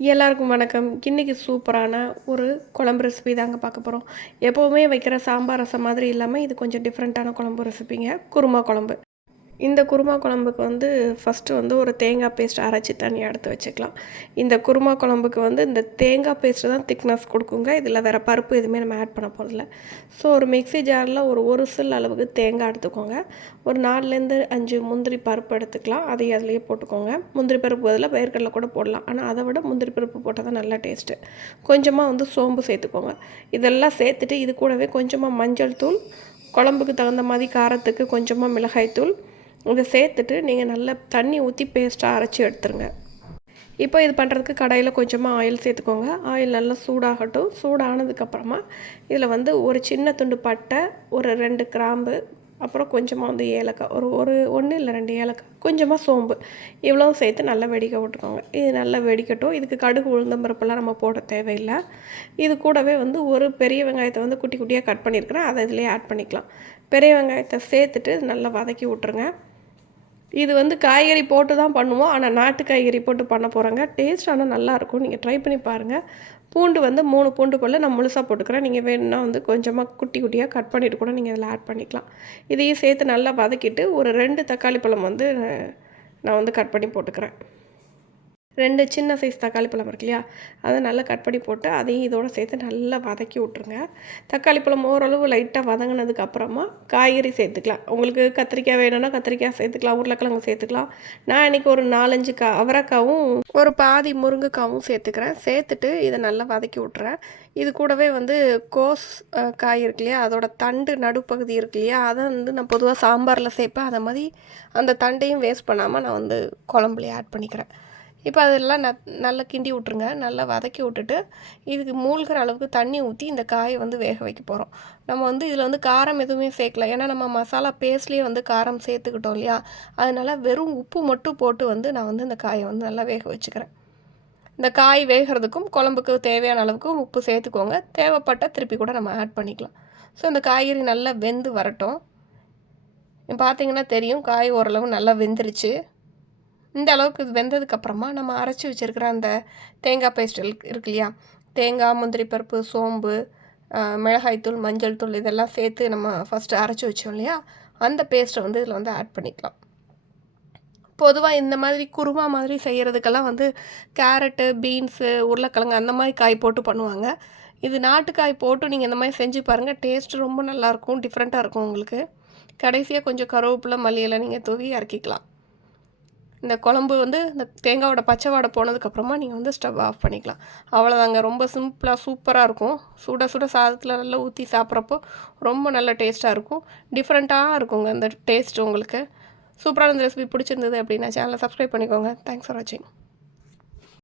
எல்லாருக்கும் வணக்கம். இன்றைக்கி சூப்பரான ஒரு குழம்பு ரெசிபி தாங்க பார்க்க போகிறோம் எப்போவுமே வைக்கிற சாம்பார் ரசம் மாதிரி இல்லாமல் இது கொஞ்சம் டிஃப்ரெண்ட்டான குழம்பு ரெசிபிங்க குருமா குழம்பு. இந்த குருமா குழம்புக்கு வந்து ஃபஸ்ட்டு வந்து ஒரு தேங்காய் பேஸ்ட் அரைச்சி தனியாக எடுத்து வச்சுக்கலாம். இந்த குருமா குழம்புக்கு வந்து இந்த தேங்காய் பேஸ்ட்டு தான் திக்னஸ் கொடுக்குங்க. இதில் வேறு பருப்பு எதுவுமே நம்ம ஆட் பண்ண போகிறதில்ல ஸோ ஒரு மிக்சி ஜாரில் ஒரு ஒரு சில் அளவுக்கு தேங்காய் எடுத்துக்கோங்க. ஒரு நாலுலேருந்து அஞ்சு முந்திரி பருப்பு எடுத்துக்கலாம். அதையும் அதிலேயே போட்டுக்கோங்க. முந்திரி பருப்பு அதில் பயிர்கடலை கூட போடலாம். ஆனால் அதை விட முந்திரி பருப்பு போட்டால் தான் நல்லா டேஸ்ட்டு கொஞ்சமாக வந்து சோம்பு சேர்த்துக்கோங்க. இதெல்லாம் சேர்த்துட்டு இது கூடவே கொஞ்சமாக மஞ்சள் தூள் குழம்புக்கு தகுந்த மாதிரி காரத்துக்கு கொஞ்சமாக மிளகாய்த்தூள் இதை சேர்த்துட்டு நீங்கள் நல்லா தண்ணி ஊற்றி பேஸ்ட்டாக அரைச்சி எடுத்துருங்க. இப்போ இது பண்ணுறதுக்கு கடையில் கொஞ்சமாக ஆயில் சேர்த்துக்கோங்க. ஆயில் நல்லா சூடாகட்டும். சூடானதுக்கப்புறமா இதில் வந்து ஒரு சின்ன துண்டு பட்டை ஒரு ரெண்டு கிராம்பு அப்புறம் கொஞ்சமாக வந்து ஏலக்காய். ஒரு ஒரு ஒன்று இல்லை ரெண்டு ஏலக்காய். கொஞ்சமாக சோம்பு. இவ்வளோவும் சேர்த்து நல்லா வெடிக்க விட்டுக்கோங்க. இது நல்லா வெடிக்கட்டும். இதுக்கு கடுகு உளுந்தம்பருப்பெல்லாம் நம்ம போட தேவையில்லை. இது கூடவே வந்து ஒரு பெரிய வெங்காயத்தை வந்து குட்டி குட்டியாக கட் பண்ணியிருக்கிறேன். அதை இதிலே ஆட் பண்ணிக்கலாம். பெரிய வெங்காயத்தை சேர்த்துட்டு நல்லா வதக்கி விட்ருங்க இது வந்து காய்கறி போட்டு தான் பண்ணுவோம். ஆனால் நாட்டு காய்கறி போட்டு பண்ண போகிறோங்க டேஸ்ட் ஆனால் நல்லாயிருக்கும் நீங்கள் ட்ரை பண்ணி பாருங்கள் பூண்டு வந்து மூணு பூண்டு போல் நான் முழுசாக போட்டுக்கிறேன். நீங்கள் வேணும்னா வந்து கொஞ்சமாக குட்டி குட்டியாக கட் பண்ணிவிட்டு கூட நீங்கள் இதில் ஆட் பண்ணிக்கலாம். இதையும் சேர்த்து நல்லா வதக்கிட்டு ஒரு ரெண்டு தக்காளி பழம் வந்து நான் வந்து கட் பண்ணி போட்டுக்கிறேன். ரெண்டு சின்ன சைஸ் தக்காளி பழம் இருக்கு இல்லையா? அதை நல்லா கட் பண்ணி போட்டு அதையும் இதோடு சேர்த்து நல்லா வதக்கி விட்ருங்க தக்காளி பழம் ஓரளவு லைட்டாக வதங்கினதுக்கு அப்புறமா காய்கறி சேர்த்துக்கலாம். உங்களுக்கு கத்திரிக்காய் வேணும்னா கத்திரிக்காய் சேர்த்துக்கலாம் உருளைக்கிழங்கு சேர்த்துக்கலாம். நான் இன்றைக்கி ஒரு நாலஞ்சு கா அவரைக்காவும் ஒரு பாதி முருங்கைக்காவும் சேர்த்துக்கிறேன். சேர்த்துட்டு இதை நல்லா வதக்கி விட்றேன் இது கூடவே வந்து கோஸ் காய் இருக்கு இல்லையா? அதோட தண்டு நடுப்பகுதி இருக்கு இல்லையா? அதை வந்து நான் பொதுவாக சாம்பாரில் சேர்ப்பேன். அதை மாதிரி அந்த தண்டையும் வேஸ்ட் பண்ணாமல் நான் வந்து குழம்புலேயே ஆட் பண்ணிக்கிறேன். இப்போ அதெல்லாம் ந நல்லா கிண்டி விட்ருங்க நல்லா வதக்கி விட்டுட்டு இதுக்கு மூழ்கிற அளவுக்கு தண்ணி ஊற்றி இந்த காயை வந்து வேக வைக்க போகிறோம் நம்ம வந்து இதில் வந்து காரம் எதுவுமே சேர்க்கல. ஏன்னா நம்ம மசாலா பேஸ்ட்லேயே வந்து காரம் சேர்த்துக்கிட்டோம் இல்லையா? அதனால் வெறும் உப்பு மட்டும் போட்டு வந்து நான் வந்து இந்த காயை வந்து நல்லா வேக வச்சுக்கிறேன். இந்த காய் வேகிறதுக்கும் குழம்புக்கு தேவையான அளவுக்கு உப்பு சேர்த்துக்கோங்க. தேவைப்பட்டால் திருப்பி கூட நம்ம ஆட் பண்ணிக்கலாம். ஸோ இந்த காய்கறி நல்லா வெந்து வரட்டும். பார்த்தீங்கன்னா தெரியும் காய் ஓரளவு நல்லா வெந்துருச்சு. இந்த அளவுக்கு இது வெந்ததுக்கப்புறமா நம்ம அரைச்சி வச்சுருக்கிற அந்த தேங்காய் பேஸ்ட் இருக்கு இல்லையா? தேங்காய் முந்திரி பருப்பு சோம்பு மிளகாய்த்தூள் மஞ்சள் தூள் இதெல்லாம் சேர்த்து நம்ம ஃபஸ்ட்டு அரைச்சி வச்சோம் இல்லையா? அந்த பேஸ்ட்டை வந்து இதில் வந்து ஆட் பண்ணிக்கலாம். பொதுவாக இந்த மாதிரி குருமா மாதிரி செய்கிறதுக்கெல்லாம் வந்து கேரட்டு பீன்ஸு உருளைக்கிழங்கு அந்த மாதிரி காய் போட்டு பண்ணுவாங்க. இது நாட்டுக்காய் போட்டு நீங்கள் இந்த மாதிரி செஞ்சு பாருங்கள் டேஸ்ட் ரொம்ப நல்லாயிருக்கும் டிஃப்ரெண்ட்டாக இருக்கும் உங்களுக்கு. கடைசியாக கொஞ்சம் கருவேப்பிலை மல்லியெல்லாம் நீங்கள் தூவி இறக்கிக்கலாம். இந்த குழம்பு வந்து இந்த தேங்காவோட பச்சை வாடை போனதுக்கப்புறமா நீங்கள் வந்து ஸ்டவ் ஆஃப் பண்ணிக்கலாம். அவ்வளோதாங்க ரொம்ப சிம்பிளாக சூப்பராக இருக்கும். சுட சுட சாதத்தில் நல்லா ஊற்றி சாப்பிட்றப்போ ரொம்ப நல்ல டேஸ்ட்டாக இருக்கும். டிஃப்ரெண்ட்டாக இருக்குங்க அந்த டேஸ்ட் உங்களுக்கு. சூப்பரான இந்த ரெசிபி பிடிச்சிருந்தது அப்படின்னா சேனலை சப்ஸ்கிரைப் பண்ணிக்கோங்க. தேங்க்ஸ் ஃபார் வாட்சிங்